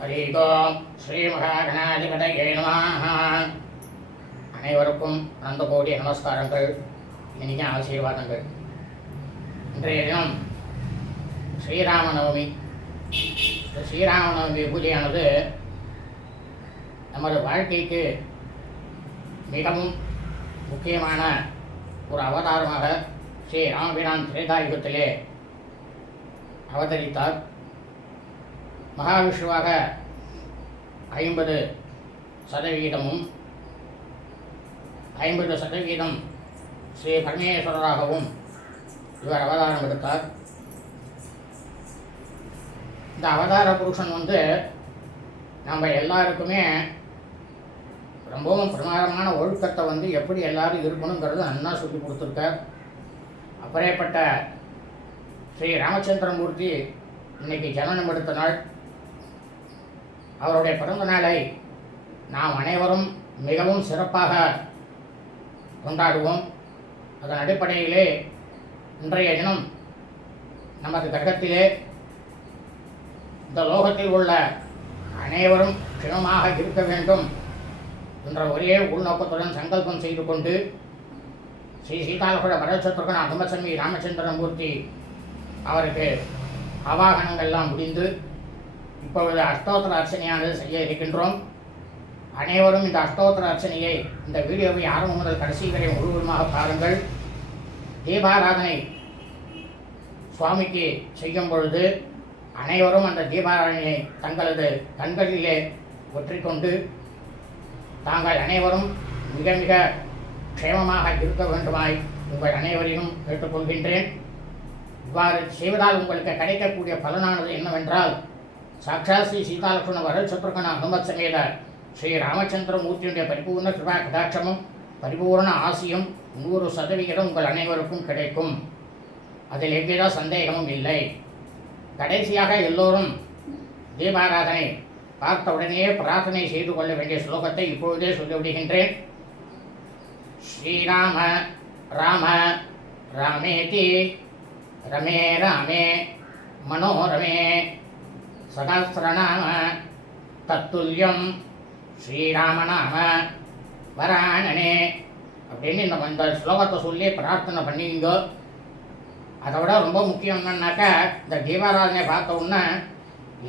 ஹரி ஓம் ஸ்ரீ மகாகணாதிபதியே நம அனைவருக்கும் அந்த கோடி நமஸ்காரங்கள் இனிய ஆசீர்வாதங்கள். இன்றைய தினம் ஸ்ரீராமநவமி. இந்த ஸ்ரீராமநவமி பூஜையானது நமது வாழ்க்கைக்கு மிகவும் முக்கியமான ஒரு அவதாரமாக ஸ்ரீ ராமபிரான் திரேதாயுகத்திலே அவதரித்தார். மகாவிஷ்ணுவாக ஐம்பது சதவிகிதமும் ஐம்பது சதவிகிதம் ஸ்ரீ பரமேஸ்வரராகவும் இவர் அவதாரம் எடுத்தார். இந்த அவதார புருஷன் வந்து நம்ம எல்லாருக்குமே ரொம்பவும் பிரமாதமான ஒழுக்கத்தை வந்து எப்படி எல்லாரும் இருக்கணுங்கிறது அண்ணா சொல்லி கொடுத்துருக்கார். அப்பேற்பட்ட ஸ்ரீ ராமச்சந்திரமூர்த்தி இன்னைக்கு ஜனனம் எடுத்த நாள். அவருடைய பிறந்த நாளை நாம் அனைவரும் மிகவும் சிறப்பாக கொண்டாடுவோம். அதன் அடிப்படையிலே இன்றைய தினம் நமது கிரகத்திலே இந்த லோகத்தில் உள்ள அனைவரும் க்ஷணமாக இருக்க வேண்டும் என்ற ஒரே உள்நோக்கத்துடன் சங்கல்பம் செய்து கொண்டு ஸ்ரீ சீதாலகுட வரட்சத்திரகன் அகமசன்மி ராமச்சந்திரமூர்த்தி அவருக்கு அவாகனங்கள்லாம் முடிந்து இப்பொழுது அஷ்டோத்திர அர்ச்சனையானது செய்ய இருக்கின்றோம். அனைவரும் இந்த அஷ்டோத்திர அர்ச்சனையை இந்த வீடியோவை ஆரம்பம் முதல் கடைசி வரை முழுவதுமாக பாருங்கள். தீபாராதனை சுவாமிக்கு செய்யும் பொழுது அனைவரும் அந்த தீபாராதனையை தங்களது கண்களிலே ஒற்றிக்கொண்டு தாங்கள் அனைவரும் மிக மிக க்ஷேமமாக இருக்க வேண்டுமாய் உங்கள் அனைவரையும் கேட்டுக்கொள்கின்றேன். இவ்வாறு செய்வதால் உங்களுக்கு கிடைக்கக்கூடிய பலனானது என்னவென்றால் சாட்சாத் ஸ்ரீ சீதாலட்சுமண வரல் சத்ருகன அனுமத் சமேத ஸ்ரீ ராமச்சந்திர பரிபூர்ண கிருபா கடாட்சமும் பரிபூர்ண ஆசியும் நூறு சதவிகிதம் உங்கள் அனைவருக்கும் கிடைக்கும். அதில் எவ்வித சந்தேகமும் இல்லை. கடைசியாக எல்லோரும் தீபாராதனை பார்த்த பிரார்த்தனை செய்து கொள்ள வேண்டிய ஸ்லோகத்தை இப்பொழுதே சொல்லிவிடுகின்றேன் ஸ்ரீராம ராம ராமேதி ரமே ராமே மனோரமே. சகசிரநாம தத்துல்யம் ஸ்ரீராமநாம வராணனே அப்படின்னு இந்த இந்த ஸ்லோகத்தை சொல்லி பிரார்த்தனை பண்ணிங்க. அதை விட ரொம்ப முக்கியம் என்னன்னாக்கா இந்த தீபாராதனை பார்த்த உடனே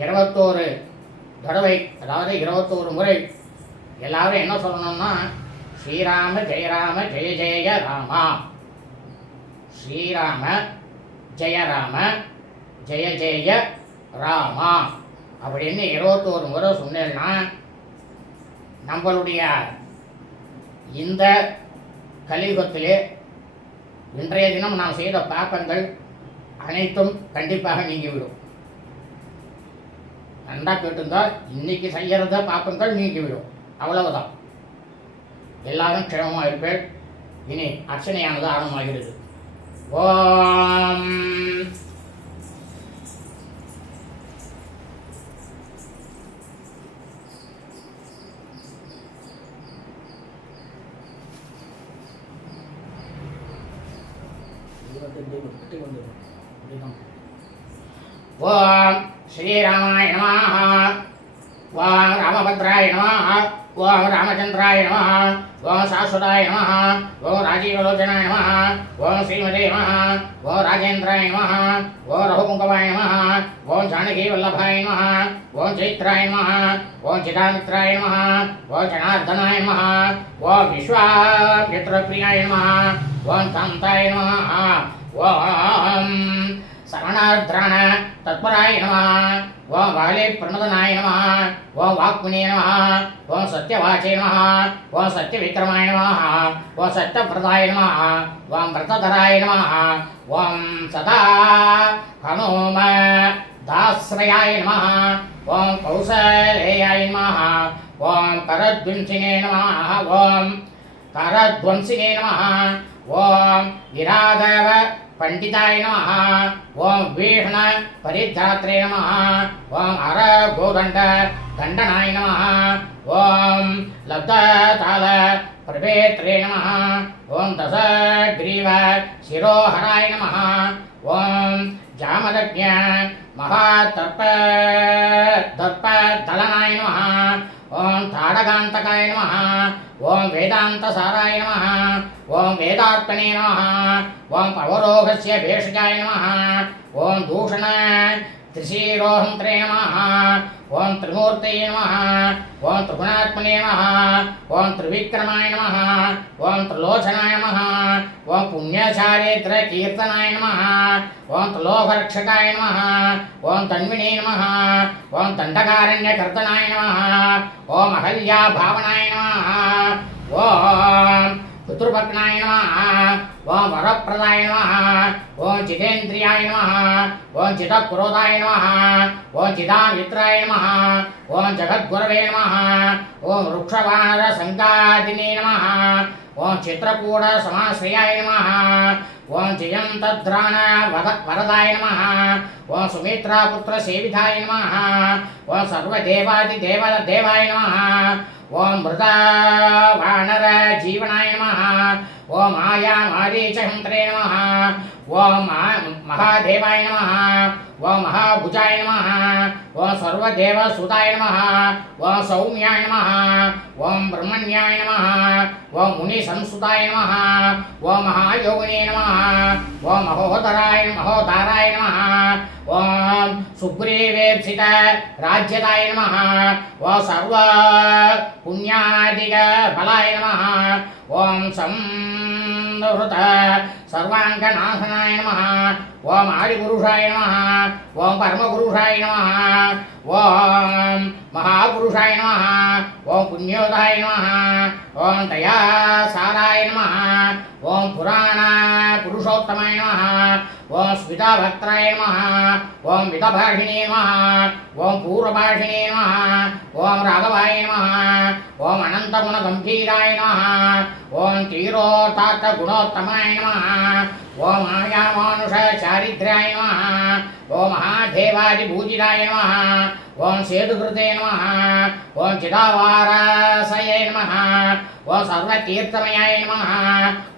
இருபத்தோரு தடவை அதாவது இருபத்தோரு முறை எல்லாரும் என்ன சொல்லணும்னா ஸ்ரீராம ஜெயராம ஜெய ஜெய ராமா. ஸ்ரீராம ஜெயராம ஜெய ஜெய ராமா. அப்படின்னு இருபத்தோரு முறை சொன்னேன்னா நம்மளுடைய இந்த கலியுகத்திலே இன்றைய தினம் நாம் செய்த பாப்பங்கள் அனைத்தும் கண்டிப்பாக நீங்கிவிடும். நன்றா கேட்டுங்க இன்னைக்கு செய்கிறத பாப்பங்கள் நீங்கிவிடும். அவ்வளவுதான். எல்லாரும் க்ஷமமாக இருப்பேன். இனி அர்ச்சனையானது ஆரம்பமாகிறது. ஓ ஓம் ஸ்ரீராமாய நமः ஓம் ராமபத்ராய நமः ஓம் ராமச்சந்திராய நமः ஓம் சாஸ்வதாய நமः ஓம் ராஜீவலோச்சனாய நமः ஓம் ஸ்ரீமதே நமः ஓம் ராஜேந்திராய நமः ஓம் ரகுபுங்கவாய நமः ஓம் ஜானகீவல்லபாய நமः ஓம் சைத்ராய நமः ஓம் சிதாமித்ராய நமः ஓம் ஜனார்தனாய நமः ஓம் விஸ்வாமித்ரப்பிரியாய நமः ஓம் காந்தாய நமः ஓம் சரணார்திராண தத்பராய நம ஓம் வாலே பிரமதனாய நம ஓம் வாக்முனே நம ஓம் சத்யவாச்சே நம ஓம் சத்யவிக்ரமாய நம ஓம் சத்யபிரதாய நம ஓம் விரததராய நம ஓம் சதா ஹனும தாஸ்ரயாய நம ஓம் கௌசலேயாய் நமஹ. ஓம் கரத்வம்சினே நமஹ. ஓம் கரத்வம்சினே நமஹ. ஓம் விராதவ பண்டிதாய நமஹ. ஓம் வீஷ்ண பரித்ராத்ரே நமஹ. ஓம் அர கோதண்ட தண்டனாய நமஹ. ஓம் லப்தால பிரபேத்ரே நமஹ. ஓம் தசகிரீவ சிரோஹராய நமஹ. ஓம் ஜாமதக்ஞ మహాతర్ప దర్ప దళనాయ నమ. ఓం తాడగాంతకాయ నమ. ఓం వేదాంతసారాయ నమ. ఓం వేదాత్మనే నమ. ఓం పవరోగస్య భేషజాయ నమ. ఓం దూషణ త్రిశీరోహంత్రే నమ. ఓం త్రిమూర్తయే నమ ఓం త్రిగుణాత్మనే నమ ఓం త్రివిక్రమాయ నమ ఓం త్రిలోచనాయ నమ ఓం పుణ్యచారిత్ర కీర్తనాయ నమ ఓం త్రిలోకరక్షకాయ నమ ఓం తన్వినే నమ ఓం దండకారణ్యకర్తనాయ నమ ఓం అహల్యా భావనాయ నమ ఓం పితృభగ్నాయ నమ ஓம் வரப்பிரதாய நம ஓம் ஜிதேந்திரியாய நம ஓம் ஜிதக்ரோதாய நம ஓம் ஜிதாமித்ராய நம ஓம் ஜகத்குரவே நம ஓம் ருக்ஷவார சங்காதினே நம ஓம் சித்திரகூட சமாசிரியாய நம ஓம் ஜெயம் தத்ராண வத வரதாய நம ஓம் சுமித்ரா புத்திர சேவிதாய நம ஓம் சர்வதேவாதி தேவ தேவாய நம ஓம் மிருதா வானர ஜீவனாய நம ఓం మాయా మారీచహంత్రే నమ ఓం మహాదేవాయ నమ ఓం మహాభుజాయ నమ ఓం సర్వదేవసుతాయ నమ ఓం సౌమ్యాయ నమ ఓం బ్రహ్మణ్యాయ నమ ఓం ముని సంసుతాయ నమ ఓం మహాయోగినే నమ ఓం మహోదరాయ మహోదారాయ నమ ఓం సుగ్రీవేప్సిత రాజ్యతాయ నమ ఓ సర్వ పుణ్యాదిగ బలాయ నమ ఓం సం సంహృత సర్వాంగనాశనాయ నమ. ఓం ఆదిపురుషాయ నమ. ఓం పరమపురుషాయ నమ. ఓం మహాపురుషాయ నమ. ఓం పుణ్యోదాయ నమ. ఓం దయాసారాయ నమ. ఓం పురాణ పురుషోత్తమాయ నమ. ఓం స్మితాభక్తాయ నమః ఓం మితభాషిణే నమః ఓం పూర్వభాషిణే నమః ఓం రాఘవాయ నమః ఓం అనంతగుణ గంభీరాయ నమః ఓం తీరోతాత గుణోత్తమాయ నమః ఓం మాయామానుష చారిద్రాయ నమః ఓం మహాదేవాది పూజితాయ నమః ఓం సేతుకృతే నమ ఓం చిదావారాసయే నమ ఓం సర్వతీర్థమయాయ నమ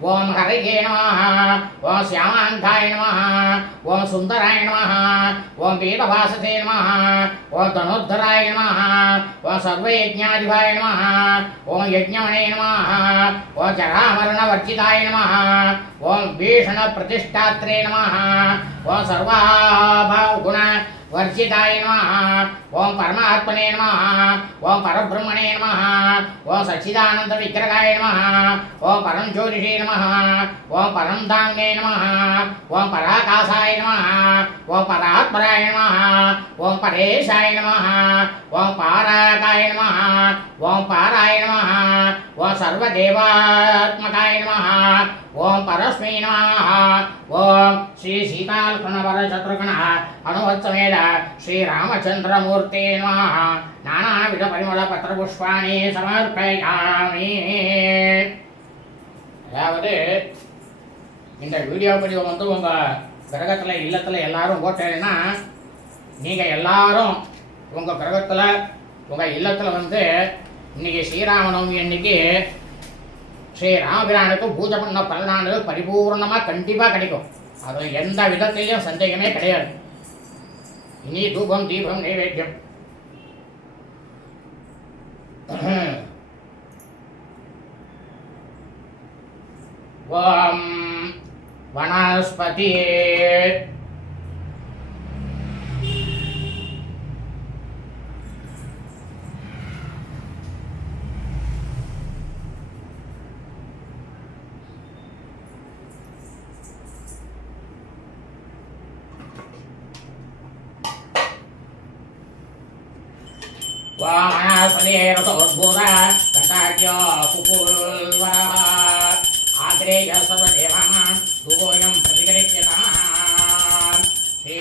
ఓం హరయే నమ ఓం శ్యామాంధాయ నమ ఓం సుందరాయ నమ ఓం వేదవాసతే నమ ఓం ధనుద్ధరాయ నమ ఓం సర్వయజ్ఞాధిపాయ నమ ఓం యజ్ఞమణే నమ ఓం జరామరణవర్జితాయ నమ ఓం భీషణ ప్రతిష్టాత్రే నమ ఓం సర్వాభగుణ वर्जिताय नमः ओम परमात्मने नमः ओम परब्रह्मणे नमः ओम सच्चिदानंद विग्रहाय नमः ओम परम ज्योतिषे नमः ओम परम दांगे नमः ओम पराकाशाय नमः ओम परात्मराय नमः ओम परेशाय नमः ओम पाराकाय नमः ओम पाराय नमः ओम सर्वदेवात्मकाय नमः ओम परस्मै नमः ओम శ్రీ సీతాలకృణవర శత్రుఘ్న అనువత్సమేద శ్రీరామచంద్రమూర్తే నమః నానావిధ పరిమళ పత్రపుష్పాణి சமர்ப்பயாமி அதாவது இந்த வீடியோ பதிவை வந்து உங்கள் கிரகத்தில் இல்லத்தில் எல்லாரும் போட்டேன்னா நீங்கள் எல்லாரும் உங்கள் கிரகத்தில் உங்கள் இல்லத்தில் வந்து இன்னைக்கு ஸ்ரீராமநவமி அன்னைக்கு ஸ்ரீ ராமபிரானுக்கு பூஜை பண்ண பலனானது பரிபூர்ணமாக கண்டிப்பாக கிடைக்கும் அது எந்த விதத்திலையும் சந்தேகமே கிடையாது. இனி தூபம் தீபம் நைவேத்தியம். ஓம் வனஸ்பதி. శ్రీరతోద్భుత కటాక్యో కుపుల్వర ఆగ్రేయ సర్వదేవం భూగోయం ప్రతిగరిష్యత శ్రీ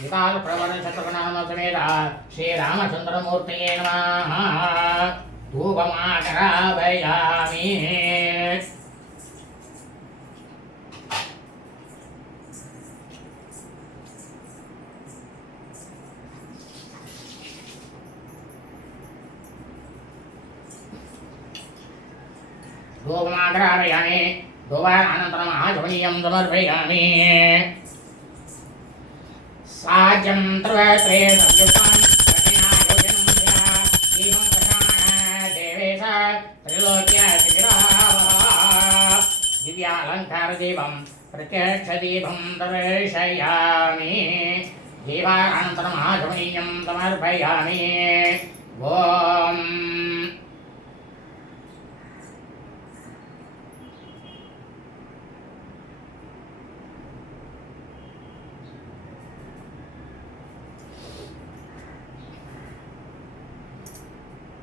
వికాల ప్రవణ శతనామ సమేత శ్రీరామచంద్రమూర్తయే నమ. ధూపమాకరాభయామి. धारयामि धुवानन्तरम् आचमनीयं समर्पयामि साज्यं त्रे दिव्यालङ्कारदीपं प्रत्यक्षदीपं दर्शयामि दीवानन्तरम् आचमनीयं समर्पयामि ओम्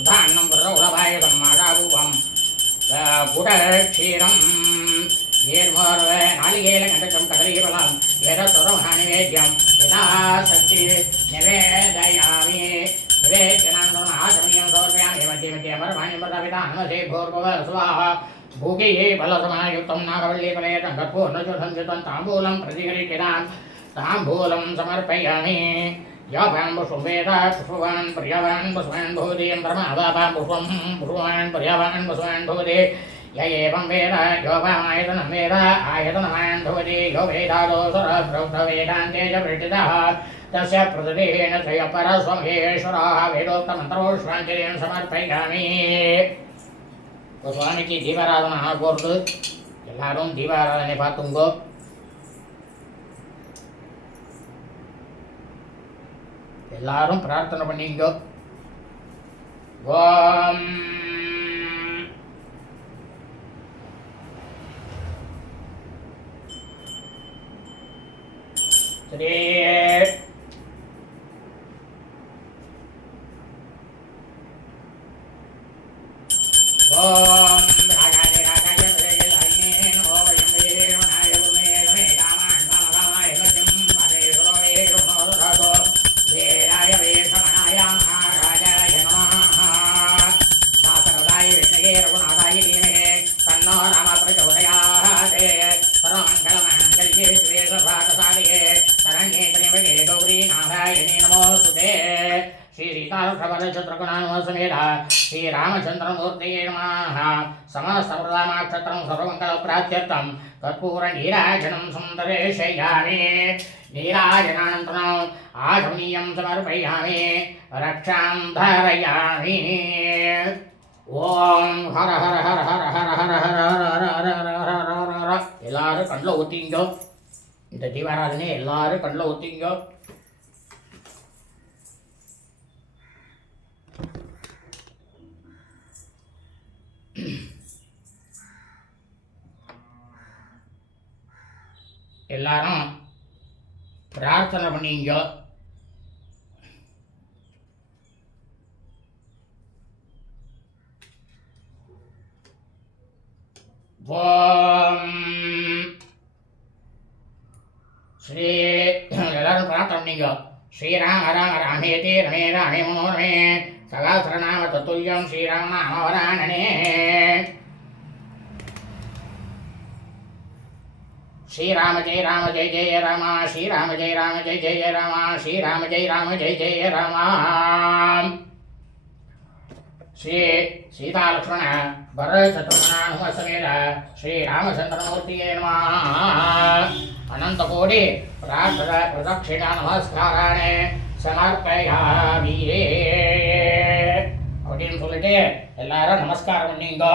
சுதான்னம் உறவாயுதம் மாதாபுவம் குடக்ஷீரம் ஏர்மோர்வ நாளிகேல கண்டச்சம் கதலீபலம் வேத சுரமஹானி வேத்தியம் யதா சக்தி நிவேதயாமி. நிவேதனாந்தம் ஆசமியம் சோர்பயாமி மத்திய மத்திய மர்மாணி மர்தாபிதா அனுமசே பூர்வ சுவாஹா. भूगिः बलसमायुक्तं नागवल्लीफलेतं कर्पूर्णचुसञ्चितं ताम्बूलं प्रतिगरिकिरां ताम्बूलं समर्पयामि याभान् वसुमेधा पुष्पवान् पर्यावान् वसुवान् भवदीयं परमादापान् पुष्पं पुष्पवान् पर्यावान् भवति। य एवं वेद भवति। यो तस्य प्रतिदेहेन समर्पयामि। दीपाराधना कोर्तु। எல்லாரும் தீபாராதனை பார்த்துங்கோ எல்லாரும் பிரார்த்தனை பண்ணிங்க ஓம். ஸ்ரீ ஓம். நீராஜனம் சுந்தரேஷயாமே நீராஜனாந்தனம் ஆசமீயம் சமர்ப்பயாமே ரக்ஷாந்தரயாமே ஓம் ஹர ஹர ஹர ஹர ஹர ஹர ஹர ஹர ஹர ஹர ஹர ஹர ஹர எல்லாரும் கண்ணில் ஊற்றிங்கோ இந்த தீபாராதனை எல்லாரும் கண்ணில் ஊற்றிங்கோ எல்லாரும் பிரார்த்தனை பண்ணிங்க ஸ்ரீ எல்லாரும் பிரார்த்தனை பண்ணிங்க ஸ்ரீராம ராம ராமேதி ரமே ராமே மனோரமே சகாசரநாம தத்துல்யம் ஸ்ரீராம நாமவராணனே శ్రీరామ జయ రామ జయ జయ రామ శ్రీరామ జయ రామ జయ జయ రామ శ్రీరామ జయ రామ జయ జయ రామ. శ్రీ సీతాలక్ష్మణ భరతచతుర్ణానుమ సమేత శ్రీరామచంద్రమూర్తియే నమ. అనంతకోటి ప్రార్థన ప్రదక్షిణ నమస్కారాన్ని సమర్పయామీరే அப்படின்னு சொல்லிட்டு எல்லாரும் நமஸ்காரம் பண்ணிங்கோ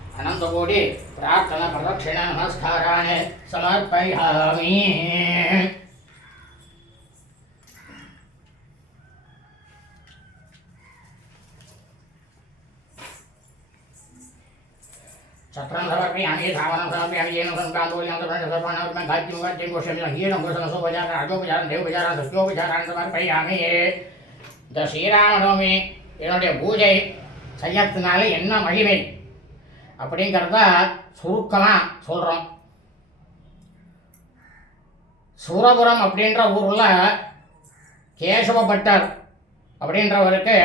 अनन्तकोटि प्रार्थनप्रदक्षिणनमस्काराणि समर्पयामि। छत्रं समर्पयामि धावनं समर्पयामि येन सन्तान्दोलिनं सर्वाणां खाद्यं खाद्यं कोशमिदं இந்த என்னுடைய பூஜை என்ன மகிமை? அப்படிங்கிறத சுருக்கமாக சொல்கிறோம் சூரபுரம் அப்படின்ற ஊரில் கேசவபட்டர் அப்படின்றவருக்கு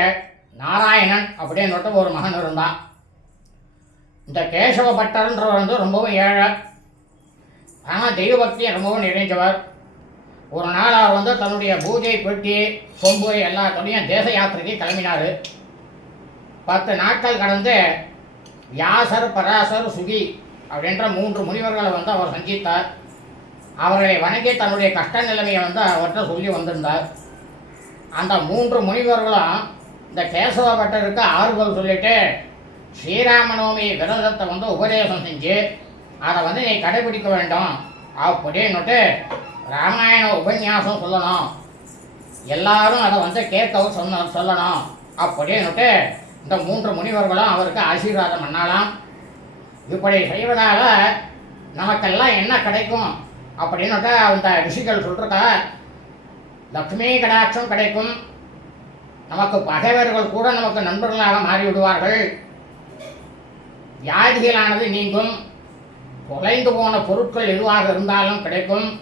நாராயணன் அப்படின்னுட்டு ஒரு மகன் இருந்தான். இந்த கேசவ பட்டர்ன்றவர் வந்து ரொம்பவும் ஏழை. ஆனால் தெய்வபக்தியை ரொம்பவும் நிறைஞ்சவர். ஒரு நாள் அவர் வந்து தன்னுடைய பூஜை பெட்டி சொம்பு எல்லாத்தோடையும் தேச யாத்திரைக்கு கிளம்பினார். பத்து நாட்கள் கடந்து வியாசர் பராசர் சுகி அப்படின்ற மூன்று முனிவர்களை வந்து அவர் சந்தித்தார். அவர்களை வணங்கி தன்னுடைய கஷ்ட நிலைமையை வந்து அவர்கிட்ட சொல்லி வந்திருந்தார். அந்த மூன்று முனிவர்களும் இந்த கேசவ பட்டருக்கு ஆறுதல் சொல்லிட்டு ஸ்ரீராமநவமி விரதத்தை வந்து உபதேசம் செஞ்சு அதை வந்து நீ கடைபிடிக்க வேண்டும். அப்படின்னுட்டு ராமாயண உபன்யாசம் சொல்லணும். எல்லாரும் அதை வந்து கேட்கவும் சொன்ன சொல்லணும். அப்படின்னுட்டு இந்த மூன்று முனிவர்களும் அவருக்கு ஆசீர்வாதம் பண்ணலாம். இப்படி செய்வதால் நமக்கெல்லாம் என்ன கிடைக்கும் அப்படின்னுட்டு அந்த ரிஷிகள் சொல்கிறதா லக்ஷ்மி கடாட்சம் கிடைக்கும். நமக்கு பகைவர்கள் கூட நமக்கு நண்பர்களாக மாறிவிடுவார்கள். வியாதிகளானது நீங்கும். குலைந்து போன பொருட்கள் எதுவாக இருந்தாலும் கிடைக்கும்.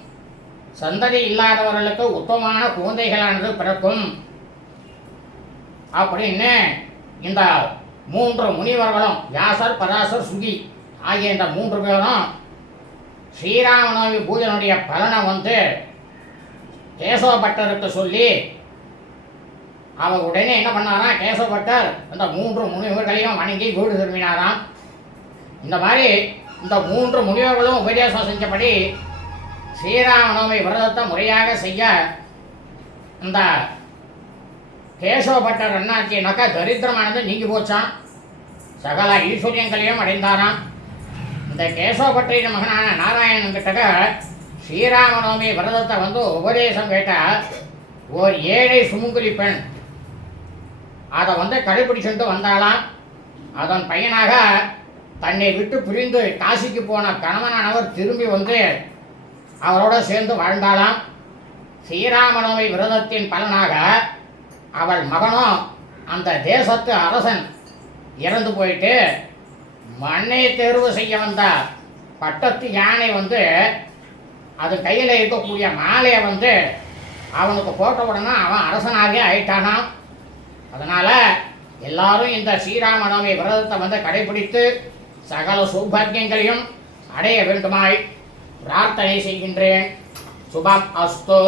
சந்ததி இல்லாதவர்களுக்கு உத்தமமான குழந்தைகளானது பிறக்கும். அப்படின்னு இந்த மூன்று முனிவர்களும் வியாசர் பராசர் சுகி ஆகிய இந்த மூன்று பேரும் ஸ்ரீராமநவமி பூஜனுடைய பலனை வந்து கேசவபட்டருக்கு சொல்லி அவர் உடனே என்ன பண்ணாராம்? கேசவபட்டர் இந்த மூன்று முனிவர்களையும் வணங்கி வீடு திரும்பினாராம். இந்த மாதிரி இந்த மூன்று முனிவர்களும் உபதேசம் செஞ்சபடி ஸ்ரீராமநவமி விரதத்தை முறையாக செய்ய இந்த கேசவப்பட்டர் என்னாச்சுனாக்கா தரித்திரமானது நீங்கி போச்சான் சகல ஈஸ்வரியங்களையும் அடைந்தாராம். இந்த கேஷவபட்டரின் மகனான நாராயணன் கிட்டக ஸ்ரீராமநவமி விரதத்தை வந்து உபதேசம் கேட்டால் ஓர் ஏழை சுமுங்குலி பெண் அதை வந்து கடைபிடிச்சுட்டு வந்தாலாம் அதன் பையனாக தன்னை விட்டு பிரிந்து காசிக்கு போன கணவனானவர் திரும்பி வந்து அவரோட சேர்ந்து வாழ்ந்தாளாம். ஸ்ரீராமநவமி விரதத்தின் பலனாக அவள் மகனும். அந்த தேசத்து அரசன் இறந்து போயிட்டு மண்ணை தேர்வு செய்ய வந்த பட்டத்து யானை வந்து அது கையில் இருக்கக்கூடிய மாலையை வந்து அவனுக்கு போட்ட உடனே அவன் அரசனாகவே ஆயிட்டானாம். அதனால் எல்லாரும் இந்த ஸ்ரீராமநவமி விரதத்தை வந்து கடைபிடித்து சகல சௌபாகியங்களையும் அடைய வேண்டுமாய் பிரார்த்தனை செய்கின்றேன். சுபம் அஸ்தோ.